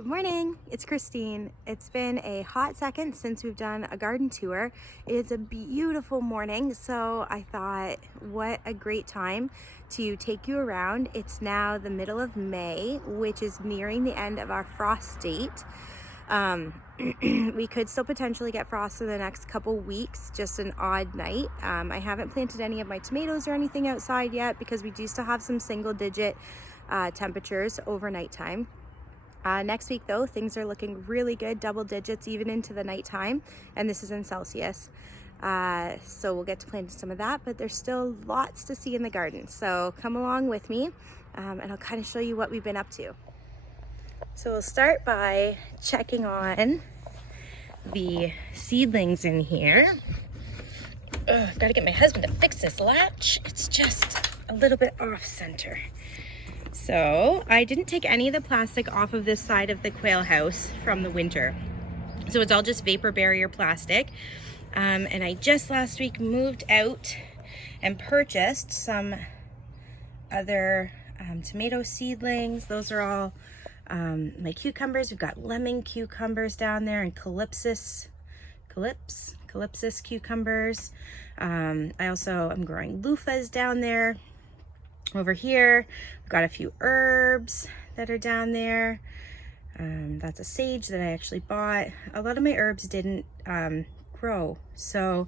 Good morning, it's Christine. It's been a hot second since we've done a garden tour. It's a beautiful morning, so I thought what a great time to take you around. It's now the middle of May, which is nearing the end of our frost date. We could still potentially get frost in the next couple weeks, just an odd night. I haven't planted any of my tomatoes or anything outside yet because we do still have some single digit temperatures overnight time. Next week though, things are looking really good, double digits even into the nighttime, and this is in Celsius. So we'll get to plant some of that, but there's still lots to see in the garden. So come along with me and I'll kind of show you what we've been up to. So we'll start by checking on the seedlings in here. I've got to get my husband to fix this latch. It's just a little bit off center. So I didn't take any of the plastic off of this side of the quail house from the winter. So it's all just vapor barrier plastic. And I just last week moved out and purchased some other tomato seedlings. Those are all my cucumbers. We've got lemon cucumbers down there and calypsis cucumbers. I also am growing loofahs down there. Over here, we've got a few herbs that are down there. That's a sage that I actually bought. A lot of my herbs didn't grow, so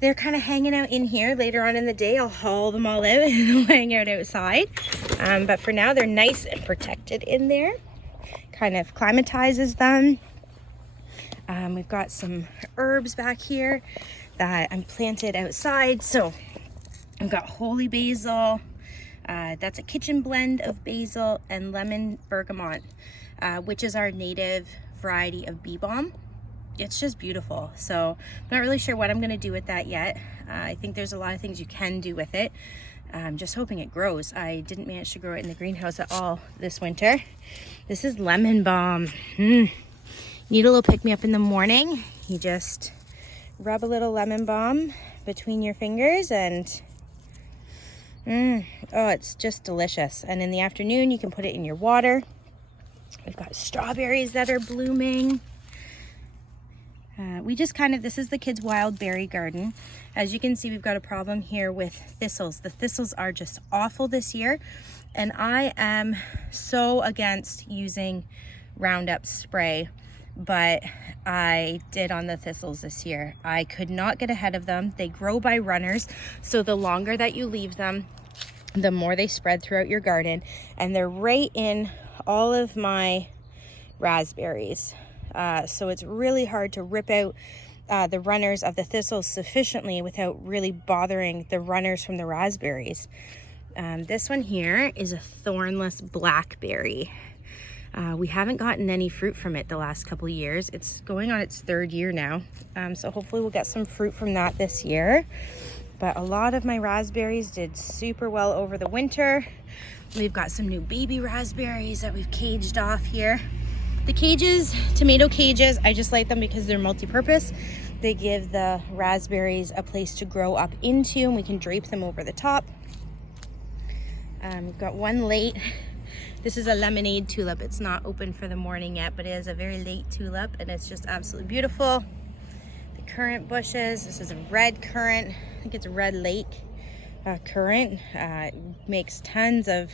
they're kind of hanging out in here. Later on in the day, I'll haul them all out and hang out outside. But for now, they're nice and protected in there. Kind of climatizes them. We've got some herbs back here that I'm planted outside. So I've got holy basil. That's a kitchen blend of basil and lemon bergamot, which is our native variety of bee balm. It's just beautiful. So I'm not really sure what I'm going to do with that yet. I think there's a lot of things you can do with it. I'm just hoping it grows. I didn't manage to grow it in the greenhouse at all this winter. This is lemon balm. Need a little pick-me-up in the morning. You just rub a little lemon balm between your fingers and oh, it's just delicious. And in the afternoon, you can put it in your water. We've got strawberries that are blooming. This is the kids' wild berry garden. As you can see, we've got a problem here with thistles. The thistles are just awful this year. And I am so against using Roundup spray, but I did on the thistles this year. I could not get ahead of them. They grow by runners, so the longer that you leave them, the more they spread throughout your garden, and they're right in all of my raspberries. So it's really hard to rip out the runners of the thistles sufficiently without really bothering the runners from the raspberries. This one here is a thornless blackberry. We haven't gotten any fruit from it the last couple of years. It's going on its third year now. So hopefully we'll get some fruit from that this year. But a lot of my raspberries did super well over the winter. We've got some new baby raspberries that we've caged off here. The cages, tomato cages, I just like them because they're multi-purpose. They give the raspberries a place to grow up into, and we can drape them over the top. We've got one late. This is a lemonade tulip. It's not open for the morning yet, but it is a very late tulip, and it's just absolutely beautiful. The currant bushes. This is a red currant. I think it's a red lake currant. It makes tons of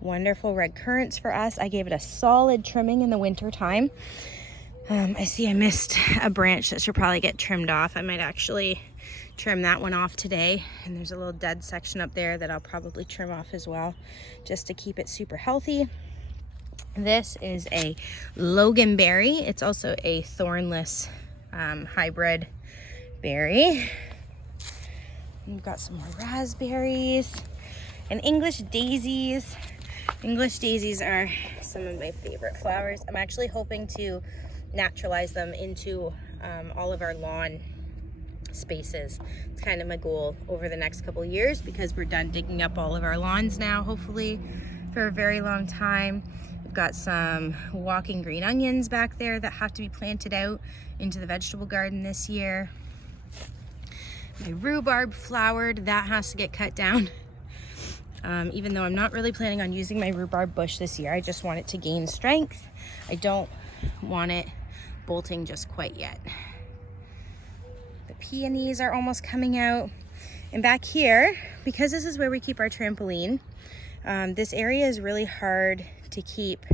wonderful red currants for us. I gave it a solid trimming in the winter time. I see I missed a branch that should probably get trimmed off. I might actually trim that one off today, and there's a little dead section up there that I'll probably trim off as well, just to keep it super healthy. This is a loganberry. It's also a thornless hybrid berry. We've got some more raspberries and English daisies. English daisies are some of my favorite flowers. I'm actually hoping to naturalize them into all of our lawn spaces. It's kind of my goal over the next couple of years, because we're done digging up all of our lawns now, hopefully for a very long time. We've got some walking green onions back there that have to be planted out into the vegetable garden this year. My rhubarb flowered, that has to get cut down. Even though I'm not really planning on using my rhubarb bush this year, I just want it to gain strength. I don't want it bolting just quite yet. The peonies are almost coming out. And back here, because this is where we keep our trampoline, this area is really hard to keep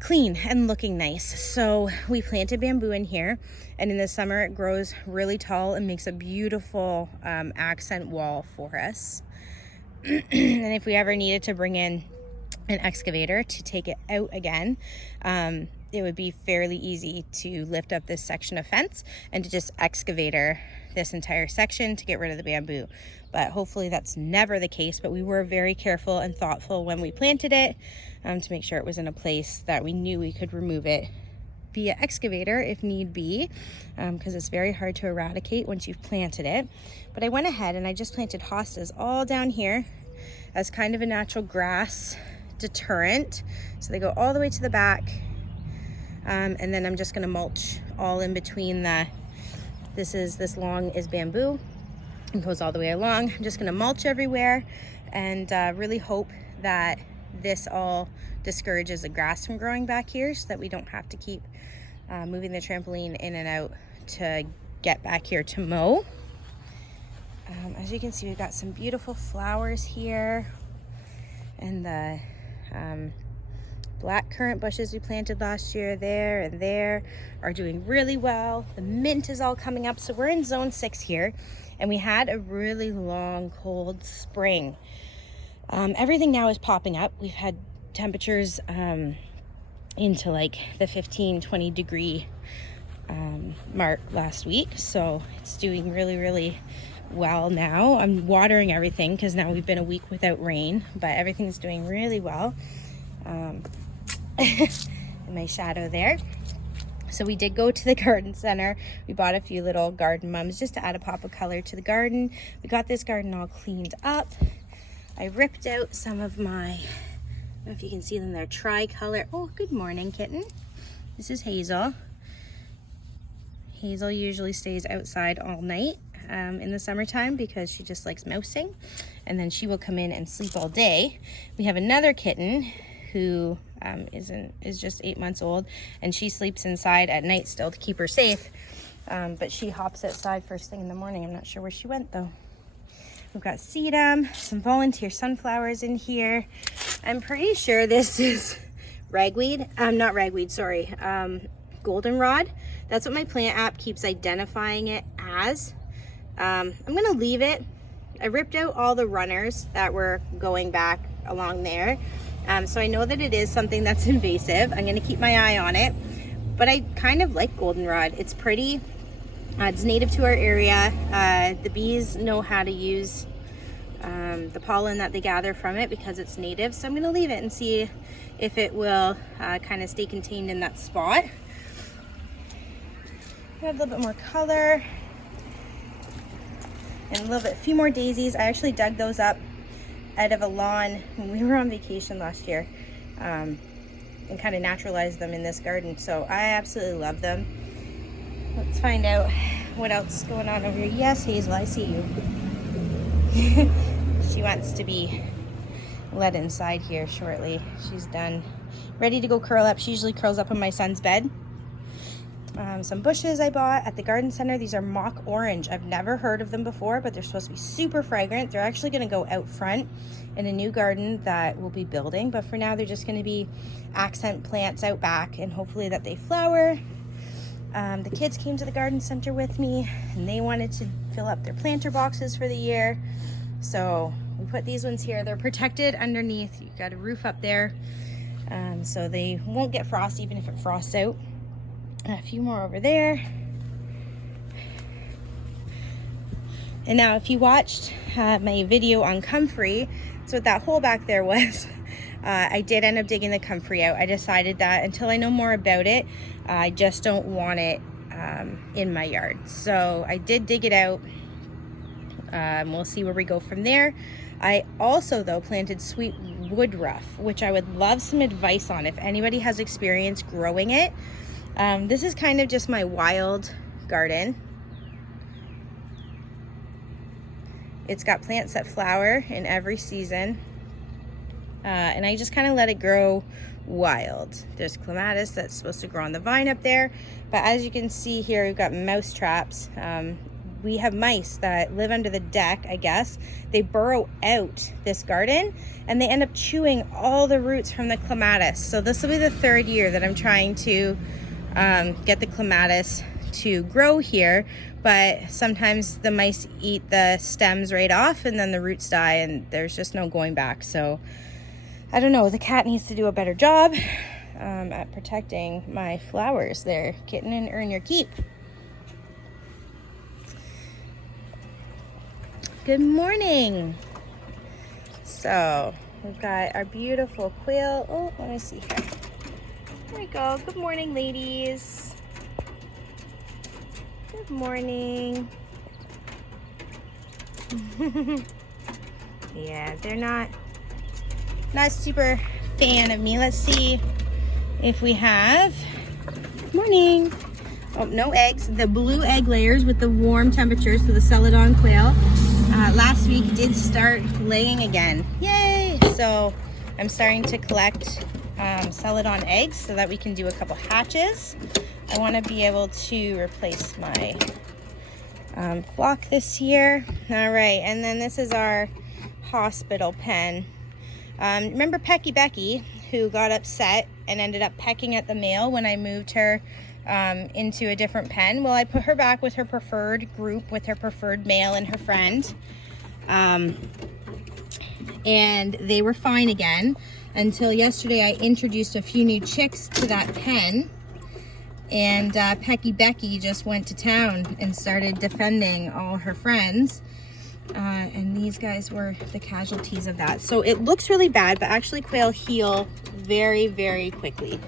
clean and looking nice. So we planted bamboo in here, and in the summer it grows really tall and makes a beautiful accent wall for us. And if we ever needed to bring in an excavator to take it out again, it would be fairly easy to lift up this section of fence and to just excavator this entire section to get rid of the bamboo. But hopefully that's never the case. But we were very careful and thoughtful when we planted it to make sure it was in a place that we knew we could remove it via excavator if need be, because it's very hard to eradicate once you've planted it. But I went ahead and I just planted hostas all down here as kind of a natural grass deterrent. So they go all the way to the back, and then I'm just going to mulch all in between the, this long is bamboo and goes all the way along. I'm just going to mulch everywhere and really hope that this all discourages the grass from growing back here, so that we don't have to keep moving the trampoline in and out to get back here to mow. As you can see, we've got some beautiful flowers here, and the black currant bushes we planted last year there and there are doing really well. The mint is all coming up. So we're in zone 6 here, and we had a really long cold spring. Everything now is popping up. We've had temperatures into like the 15-20 degree mark last week, so it's doing really well now. I'm watering everything because now we've been a week without rain, but everything's doing really well. In my shadow there. So we did go to the garden center. We bought a few little garden mums just to add a pop of color to the garden. We got this garden all cleaned up. I ripped out some of my, I don't know if you can see them, they're tricolor. Oh, good morning, kitten. This is Hazel. Hazel usually stays outside all night in the summertime because she just likes mousing, and then she will come in and sleep all day. We have another kitten who is just 8 months old, and she sleeps inside at night still to keep her safe, but she hops outside first thing in the morning. I'm not sure where she went though. We've got sedum, some volunteer sunflowers in here. I'm pretty sure this is ragweed. Not ragweed, sorry. Goldenrod. That's what my plant app keeps identifying it as. I'm gonna leave it. I ripped out all the runners that were going back along there. So I know that it is something that's invasive. I'm gonna keep my eye on it. But I kind of like goldenrod. It's pretty. It's native to our area. The bees know how to use the pollen that they gather from it because it's native. So I'm gonna leave it and see if it will kind of stay contained in that spot. We have a little bit more color and a few more daisies. I actually dug those up out of a lawn when we were on vacation last year, and kind of naturalized them in this garden. So I absolutely love them. Let's find out what else is going on over here. Yes, Hazel, I see you. She wants to be let inside here shortly. She's done, ready to go curl up. She usually curls up in my son's bed. Some bushes I bought at the garden center. These are mock orange. I've never heard of them before, but they're supposed to be super fragrant. They're actually going to go out front in a new garden that we'll be building, but for now they're just going to be accent plants out back, and hopefully that they flower. The kids came to the garden center with me, and they wanted to fill up their planter boxes for the year, so we put these ones here. They're protected underneath. You've got a roof up there, so they won't get frost even if it frosts out. A few more over there. And now if you watched my video on comfrey, so what that hole back there was, I did end up digging the comfrey out. I decided that until I know more about it, I just don't want it in my yard. So I did dig it out. We'll see where we go from there. I also though planted sweet woodruff, which I would love some advice on if anybody has experience growing it. This is kind of just my wild garden. It's got plants that flower in every season. And I just kind of let it grow wild. There's clematis that's supposed to grow on the vine up there. But as you can see here, we've got mouse traps. We have mice that live under the deck, I guess. They burrow out this garden and they end up chewing all the roots from the clematis. So this will be the 3rd year that I'm trying to get the clematis to grow here, but sometimes the mice eat the stems right off and then the roots die and there's just no going back. So I don't know, the cat needs to do a better job at protecting my flowers there. Kitten, and earn your keep. Good morning. So we've got our beautiful quail. Oh, let me see here. There we go. Good morning, ladies. Good morning. Yeah, they're not super fan of me. Let's see if we have, morning. Oh, no eggs. The blue egg layers with the warm temperatures, so the Celadon quail. Last week did start laying again. Yay! So I'm starting to collect Celadon eggs so that we can do a couple hatches. I want to be able to replace my flock this year. All right, and then this is our hospital pen. Remember Pecky Becky, who got upset and ended up pecking at the mail when I moved her into a different pen? Well, I put her back with her preferred group, with her preferred male and her friend. And they were fine again until yesterday. I introduced a few new chicks to that pen. And Pecky Becky just went to town and started defending all her friends. And these guys were the casualties of that. So it looks really bad, but actually quail heal very, very quickly.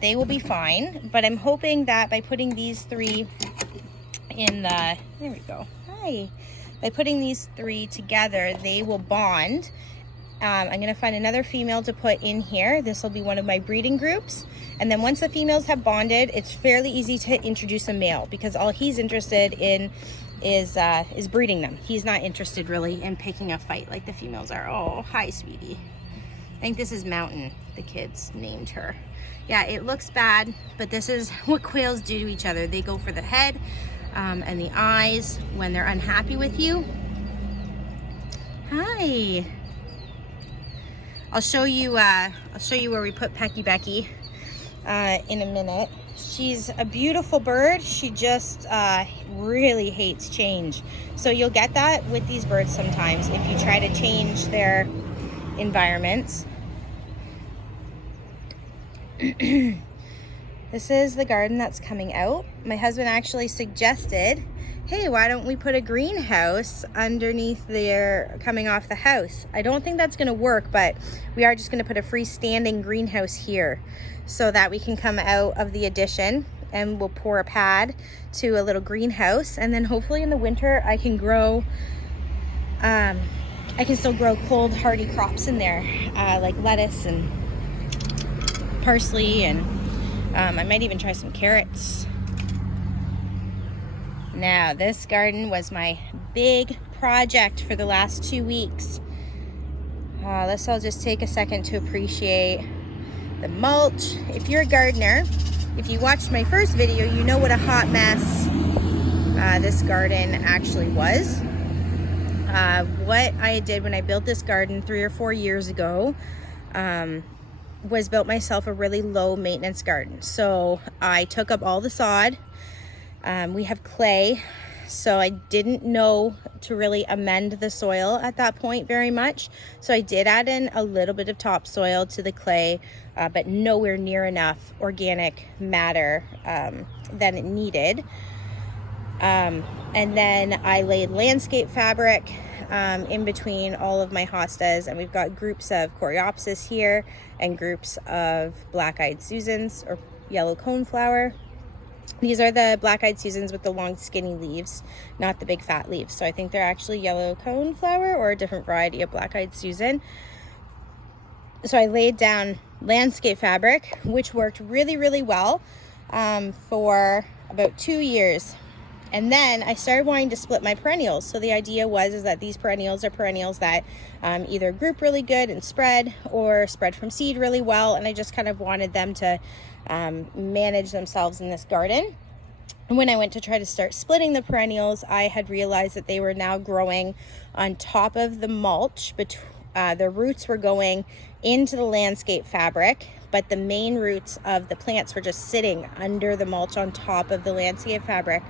They will be fine, but I'm hoping that by putting these 3 in the, there we go, hi. By putting these 3 together, they will bond. I'm gonna find another female to put in here. This will be one of my breeding groups. And then once the females have bonded, it's fairly easy to introduce a male because all he's interested in is breeding them. He's not interested really in picking a fight like the females are. Oh, hi, sweetie. I think this is Mountain, the kids named her. Yeah, it looks bad, but this is what quails do to each other. They go for the head and the eyes when they're unhappy with you. Hi. I'll show you where we put Pecky Becky in a minute. She's a beautiful bird. She just really hates change. So you'll get that with these birds sometimes if you try to change their environments. This is the garden that's coming out. My husband actually suggested, hey, why don't we put a greenhouse underneath there coming off the house? I don't think that's gonna work, but we are just gonna put a freestanding greenhouse here so that we can come out of the addition and we'll pour a pad to a little greenhouse. And then hopefully in the winter I can grow, I can still grow cold hardy crops in there, like lettuce and parsley, and I might even try some carrots. Now, this garden was my big project for the last 2 weeks. Let's all just take a second to appreciate the mulch. If you're a gardener, if you watched my first video, you know what a hot mess this garden actually was. What I did when I built this garden 3 or 4 years ago was built myself a really low maintenance garden. So I took up all the sod. We have clay, so I didn't know to really amend the soil at that point very much. So I did add in a little bit of topsoil to the clay, but nowhere near enough organic matter that it needed. And then I laid landscape fabric in between all of my hostas, and we've got groups of Coreopsis here and groups of black-eyed Susans or yellow coneflower. These are the black-eyed Susans with the long skinny leaves, not the big fat leaves. So I think they're actually yellow coneflower or a different variety of black-eyed Susan. So I laid down landscape fabric, which worked really, really well for about 2 years. And then I started wanting to split my perennials. So the idea was that these perennials are perennials that either group really good and spread, or spread from seed really well. And I just kind of wanted them to manage themselves in this garden. And when I went to try to start splitting the perennials, I had realized that they were now growing on top of the mulch. The roots were going into the landscape fabric, but the main roots of the plants were just sitting under the mulch on top of the landscape fabric.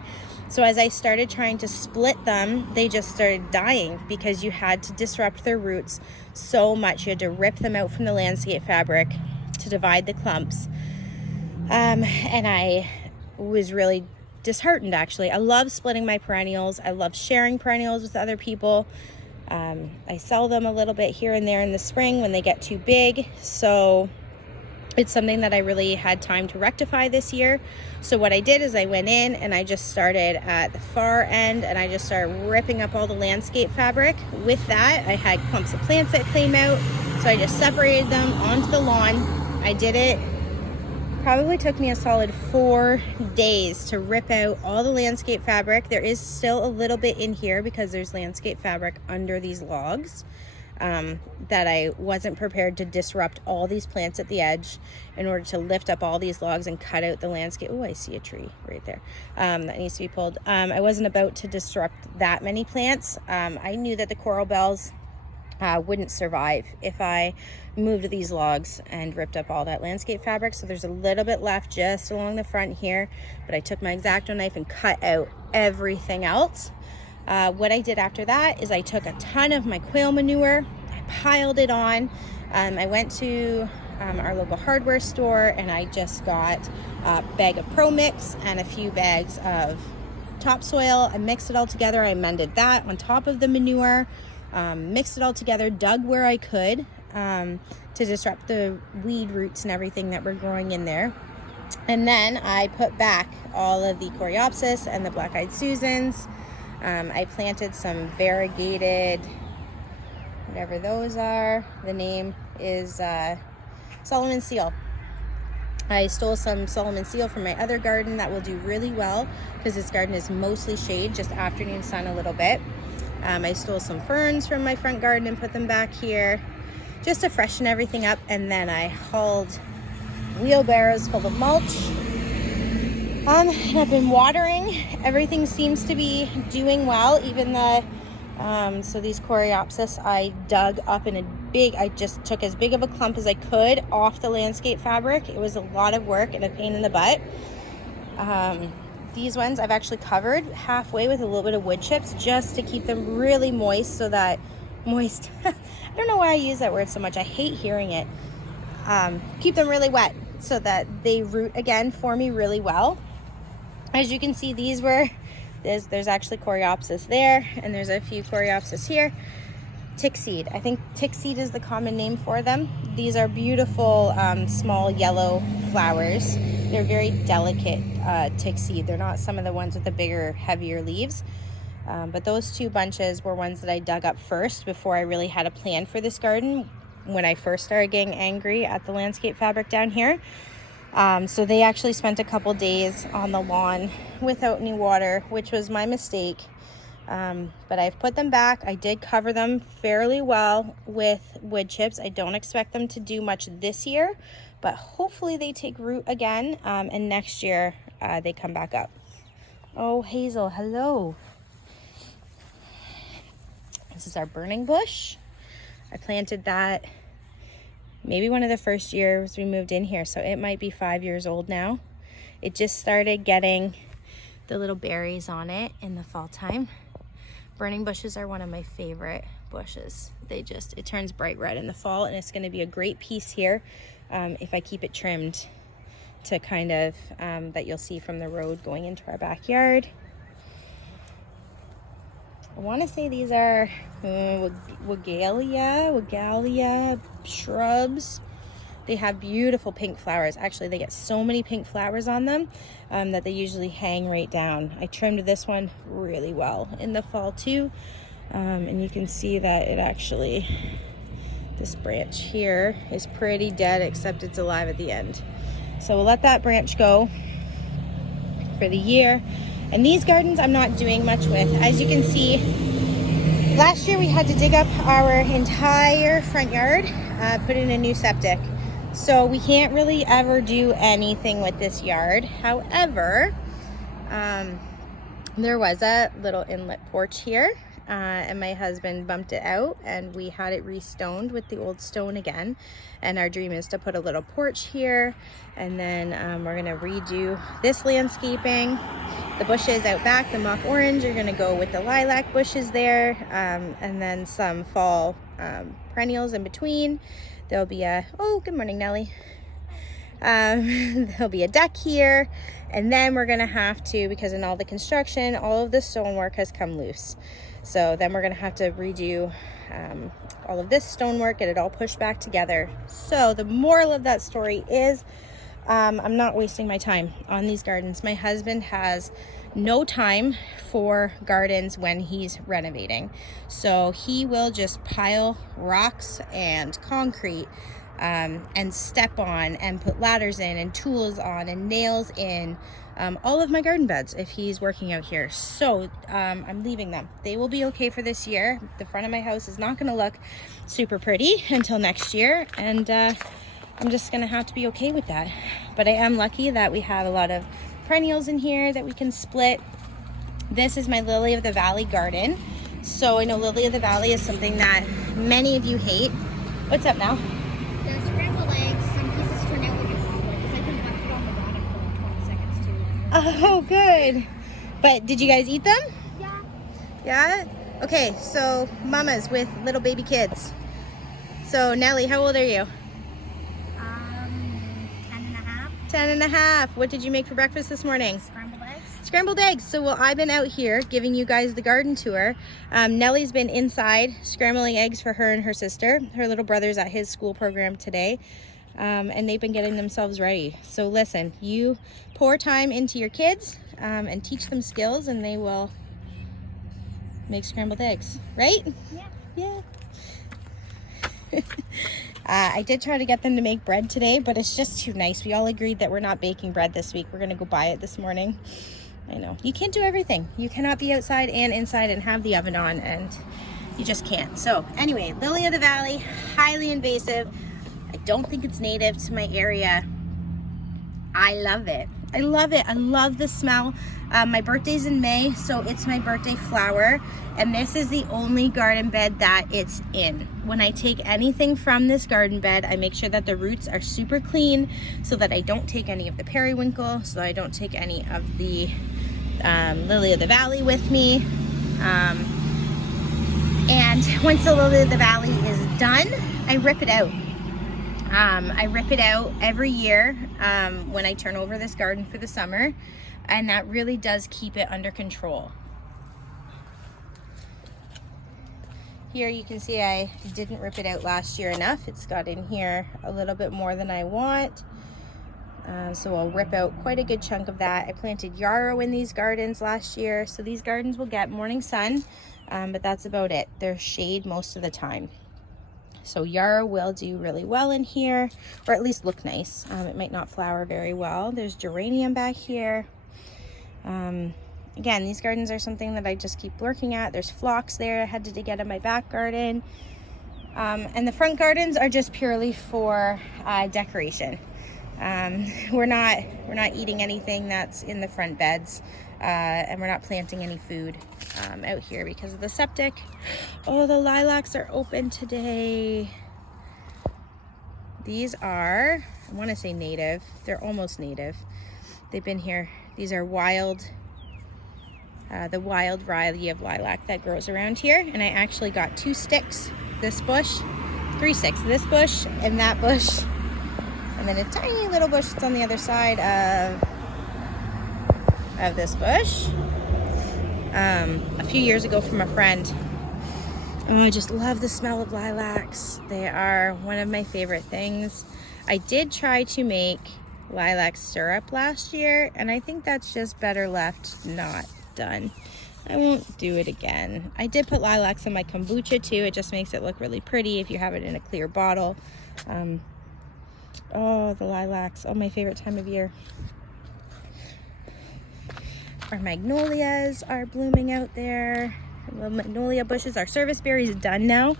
So as I started trying to split them, they just started dying because you had to disrupt their roots so much. You had to rip them out from the landscape fabric to divide the clumps. And I was really disheartened, actually. I love splitting my perennials. I love sharing perennials with other people. I sell them a little bit here and there in the spring when they get too big. So it's something that I really had time to rectify this year. So what I did is I went in and I just started at the far end and I just started ripping up all the landscape fabric. With that, I had clumps of plants that came out. So I just separated them onto the lawn. I did it. Probably took me a solid 4 days to rip out all the landscape fabric. There is still a little bit in here because there's landscape fabric under these logs. That I wasn't prepared to disrupt all these plants at the edge in order to lift up all these logs and cut out the landscape. Oh, I see a tree right there that needs to be pulled. I wasn't about to disrupt that many plants. I knew that the coral bells wouldn't survive if I moved these logs and ripped up all that landscape fabric. So there's a little bit left just along the front here, but I took my X-Acto knife and cut out everything else. What I did after that is I took a ton of my quail manure, I piled it on. I went to our local hardware store and I just got a bag of Pro Mix and a few bags of topsoil. I mixed it all together. I amended that on top of the manure, mixed it all together, dug where I could to disrupt the weed roots and everything that were growing in there. And then I put back all of the Coreopsis and the Black-Eyed Susans. I planted some variegated, whatever those are. The name is Solomon Seal. I stole some Solomon Seal from my other garden that will do really well because this garden is mostly shade, just afternoon sun a little bit. I stole some ferns from my front garden and put them back here just to freshen everything up. And then I hauled wheelbarrows full of mulch. I've been watering. Everything seems to be doing well. Even the, so these Coreopsis I dug up in I just took as big of a clump as I could off the landscape fabric. It was a lot of work and a pain in the butt. These ones I've actually covered halfway with a little bit of wood chips just to keep them really moist so that, moist, I don't know why I use that word so much. I hate hearing it. Keep them really wet so that they root again for me really well. As you can see, these were, there's actually Coreopsis there, and there's a few Coreopsis here. Tick seed. I think tick seed is the common name for them. These are beautiful small yellow flowers. They're very delicate tick seed. They're not some of the ones with the bigger, heavier leaves. But those two bunches were ones that I dug up first before I really had a plan for this garden when I first started getting angry at the landscape fabric down here. So they actually spent a couple days on the lawn without any water, which was my mistake. But I've put them back. I did cover them fairly well with wood chips. I don't expect them to do much this year, but hopefully they take root again. And next year they come back up. Oh, Hazel, hello. This is our burning bush. I planted that maybe one of the first years we moved in here, so it might be 5 years old now. It just started getting the little berries on it in the fall time. Burning bushes are one of my favorite bushes. It turns bright red in the fall, and it's going to be a great piece here if I keep it trimmed to kind of, that you'll see from the road going into our backyard. I want to say these are Wigalia shrubs. They have beautiful pink flowers. Actually, they get so many pink flowers on them that they usually hang right down. I trimmed this one really well in the fall too. And you can see that it actually, this branch here is pretty dead, except it's alive at the end. So we'll let that branch go for the year. And these gardens I'm not doing much with. As you can see, last year we had to dig up our entire front yard, put in a new septic. So we can't really ever do anything with this yard. However, there was a little inlet porch here, and my husband bumped it out and we had it restoned with the old stone again. And our dream is to put a little porch here, and then we're gonna redo this landscaping. The bushes out back, the mock orange, are gonna go with the lilac bushes there, and then some fall perennials in between. There'll be a, oh, good morning, Nellie. There'll be a deck here, and then we're gonna have to, because in all the construction, all of the stonework has come loose. So then we're gonna have to redo all of this stonework, get it all pushed back together. So the moral of that story is I'm not wasting my time on these gardens. My husband has no time for gardens when he's renovating. So he will just pile rocks and concrete and step on and put ladders in and tools on and nails in all of my garden beds if he's working out here. So I'm leaving them. They will be okay for this year. The front of my house is not going to look super pretty until next year, and I'm just going to have to be okay with that. But I am lucky that we have a lot of perennials in here that we can split. This is my Lily of the Valley garden. So I know Lily of the Valley is something that many of you hate. What's up now? The scrambled eggs, some pieces turned out like an omelet because I couldn't left it on the bottom for like 20 seconds too. Oh, good. But did you guys eat them? Yeah. Yeah? Okay, so mamas with little baby kids. So Nellie, how old are you? 10 and a half. 10 and a half. What did you make for breakfast this morning? Scrambled eggs. Scrambled eggs. So well, I've been out here giving you guys the garden tour. Nellie's been inside scrambling eggs for her and her sister. Her little brother's at his school program today. And they've been getting themselves ready. So listen, you pour time into your kids and teach them skills, and they will make scrambled eggs, right? Yeah. Yeah. I did try to get them to make bread today, but it's just too nice. We all agreed that we're not baking bread this week. We're gonna go buy it this morning. I know, you can't do everything. You cannot be outside and inside and have the oven on, and you just can't. So anyway, Lily of the Valley, highly invasive. I don't think it's native to my area. I love it. I love it. I love the smell. My birthday's in May, so it's my birthday flower. And this is the only garden bed that it's in. When I take anything from this garden bed, I make sure that the roots are super clean so that I don't take any of the periwinkle, so that I don't take any of the Lily of the Valley with me. And once the Lily of the Valley is done, I rip it out. I rip it out every year when I turn over this garden for the summer, and that really does keep it under control. Here you can see I didn't rip it out last year enough. It's got in here a little bit more than I want. So I'll rip out quite a good chunk of that. I planted yarrow in these gardens last year, so these gardens will get morning sun, but that's about it. They're shade most of the time. So yarrow will do really well in here, or at least look nice. It might not flower very well. There's geranium back here. Again, these gardens are something that I just keep working at. There's phlox there I had to dig out of my back garden. And the front gardens are just purely for decoration. We're not eating anything that's in the front beds, and we're not planting any food out here because of the septic. Oh, the lilacs are open today. These are, I want to say native. They're almost native. They've been here. These are wild, the wild variety of lilac that grows around here. And I actually got 2 sticks, this bush, 3 sticks, this bush and that bush. And then a tiny little bush that's on the other side of this bush. A few years ago from a friend. Oh, I just love the smell of lilacs. They are one of my favorite things. I did try to make lilac syrup last year, and I think that's just better left not done. I won't do it again. I did put lilacs in my kombucha too. It just makes it look really pretty if you have it in a clear bottle. Oh, the lilacs. Oh, my favorite time of year. Our magnolias are blooming out there. The magnolia bushes. Our service berry is done now,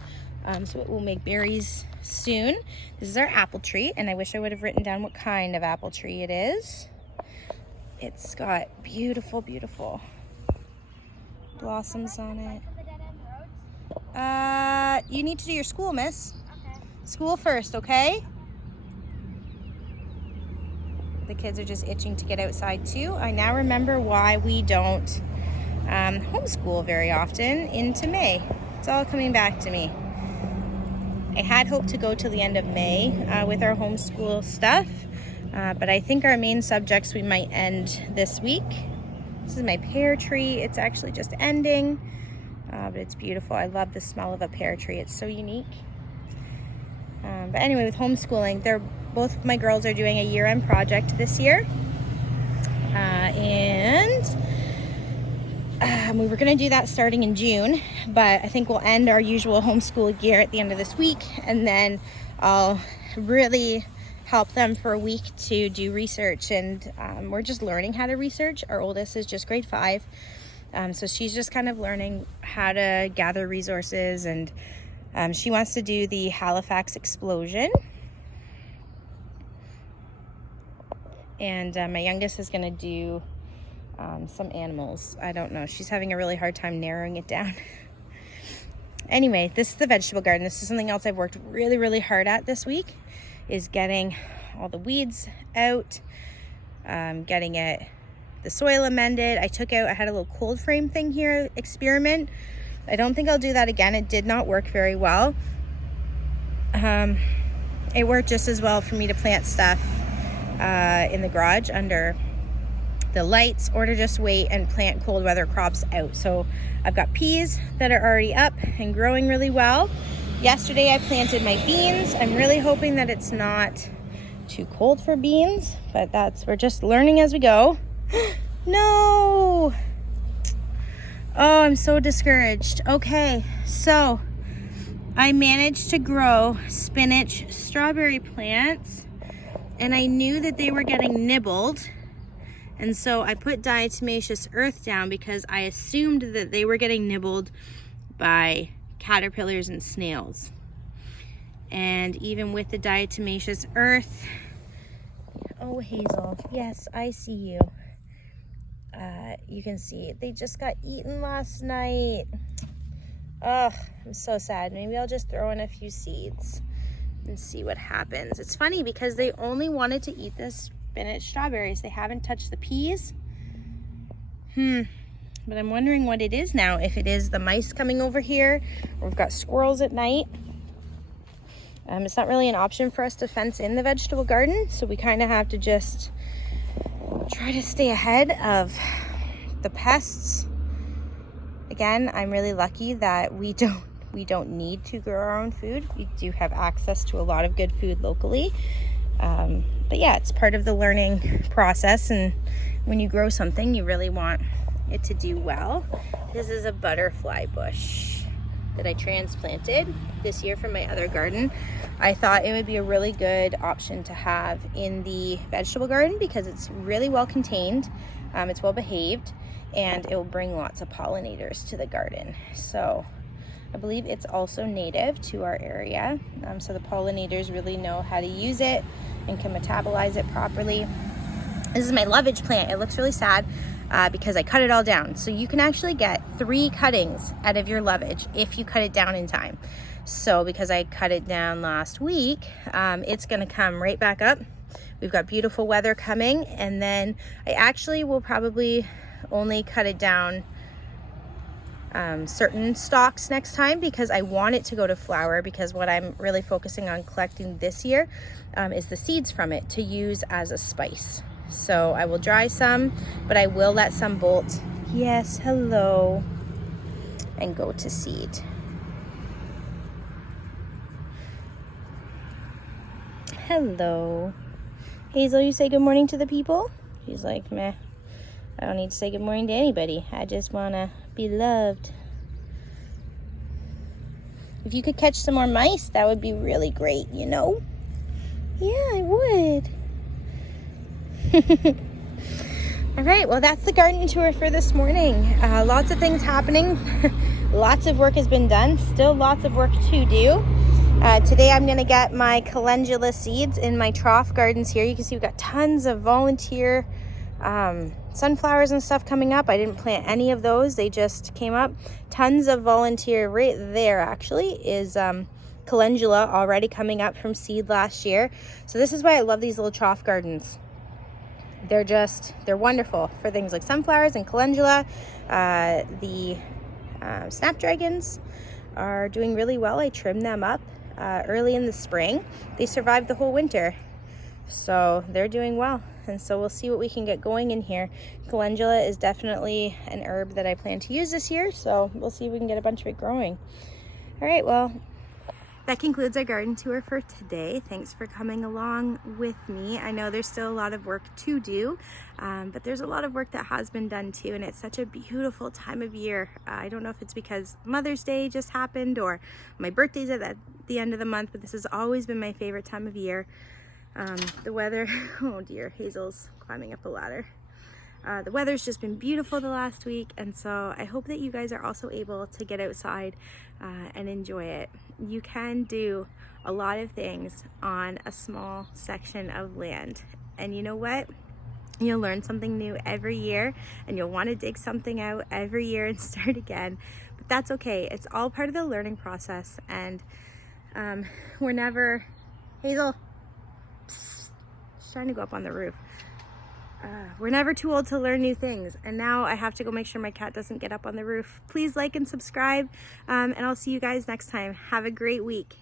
so it will make berries soon. This is our apple tree, and I wish I would have written down what kind of apple tree it is. It's got beautiful, beautiful blossoms on it. You need to do your school, miss. Okay. School first, okay? The kids are just itching to get outside too. I now remember why we don't homeschool very often into May. It's all coming back to me. I had hoped to go till the end of May with our homeschool stuff, but I think our main subjects we might end this week. This is my pear tree. It's actually just ending, but it's beautiful. I love the smell of a pear tree. It's so unique. But anyway, with homeschooling, both my girls are doing a year-end project this year, and we were going to do that starting in June, but I think we'll end our usual homeschool year at the end of this week, and then I'll really help them for a week to do research, and we're just learning how to research. Our oldest is just grade 5, so she's just kind of learning how to gather resources, and she wants to do the Halifax explosion. And my youngest is going to do some animals. I don't know. She's having a really hard time narrowing it down. Anyway, this is the vegetable garden. This is something else I've worked really, really hard at this week, is getting all the weeds out, getting the soil amended. I had a little cold frame thing here, experiment. I don't think I'll do that again. It did not work very well. It worked just as well for me to plant stuff in the garage under the lights, or to just wait and plant cold weather crops out. So I've got peas that are already up and growing really well. Yesterday I planted my beans. I'm really hoping that it's not too cold for beans, but we're just learning as we go. No! Oh, I'm so discouraged. Okay, so I managed to grow spinach strawberry plants, and I knew that they were getting nibbled, and so I put diatomaceous earth down because I assumed that they were getting nibbled by caterpillars and snails. And even with the diatomaceous earth, oh Hazel, yes, I see you. You can see they just got eaten last night. Oh, I'm so sad. Maybe I'll just throw in a few seeds and see what happens. It's funny because they only wanted to eat the spinach strawberries. They haven't touched the peas. But I'm wondering what it is now. If it is the mice coming over here, or we've got squirrels at night. It's not really an option for us to fence in the vegetable garden, so we kind of have to just try to stay ahead of the pests. Again, I'm really lucky that we don't need to grow our own food. We do have access to a lot of good food locally. But yeah, it's part of the learning process, and when you grow something, you really want it to do well. This is a butterfly bush that I transplanted this year from my other garden. I thought it would be a really good option to have in the vegetable garden because it's really well contained, it's well behaved, and it will bring lots of pollinators to the garden. So I believe it's also native to our area, so the pollinators really know how to use it and can metabolize it properly. This is my lovage plant. It looks really sad because I cut it all down. So you can actually get 3 cuttings out of your lovage if you cut it down in time. So because I cut it down last week, it's gonna come right back up. We've got beautiful weather coming, and then I actually will probably only cut it down certain stalks next time because I want it to go to flower, because what I'm really focusing on collecting this year is the seeds from it to use as a spice. So I will dry some, but I will let some bolt, yes, hello, and go to seed. Hello. Hazel, you say good morning to the people? She's like, meh, I don't need to say good morning to anybody. I just want to be loved. If you could catch some more mice, that would be really great, you know? Yeah, I would. All right, well, that's the garden tour for this morning. Lots of things happening. Lots of work has been done. Still lots of work to do. Today I'm going to get my calendula seeds in my trough gardens here. You can see we've got tons of volunteer sunflowers and stuff coming up. I didn't plant any of those. They just came up. Tons of volunteer right there actually is calendula already coming up from seed last year. So this is why I love these little trough gardens. They're wonderful for things like sunflowers and calendula. The snapdragons are doing really well. I trimmed them up early in the spring. They survived the whole winter, so they're doing well. And so we'll see what we can get going in here. Calendula is definitely an herb that I plan to use this year, so we'll see if we can get a bunch of it growing. All right, well, that concludes our garden tour for today. Thanks for coming along with me. I know there's still a lot of work to do, but there's a lot of work that has been done too, and it's such a beautiful time of year. I don't know if it's because Mother's Day just happened or my birthday's at the end of the month, but this has always been my favorite time of year. The weather, oh dear, Hazel's climbing up a ladder. The weather's just been beautiful the last week, and so I hope that you guys are also able to get outside and enjoy it. You can do a lot of things on a small section of land, and you know what? You'll learn something new every year, and you'll want to dig something out every year and start again, but that's okay. It's all part of the learning process, and we're never... Hazel, psst, she's trying to go up on the roof. We're never too old to learn new things, and now I have to go make sure my cat doesn't get up on the roof. Please like and subscribe, and I'll see you guys next time. Have a great week.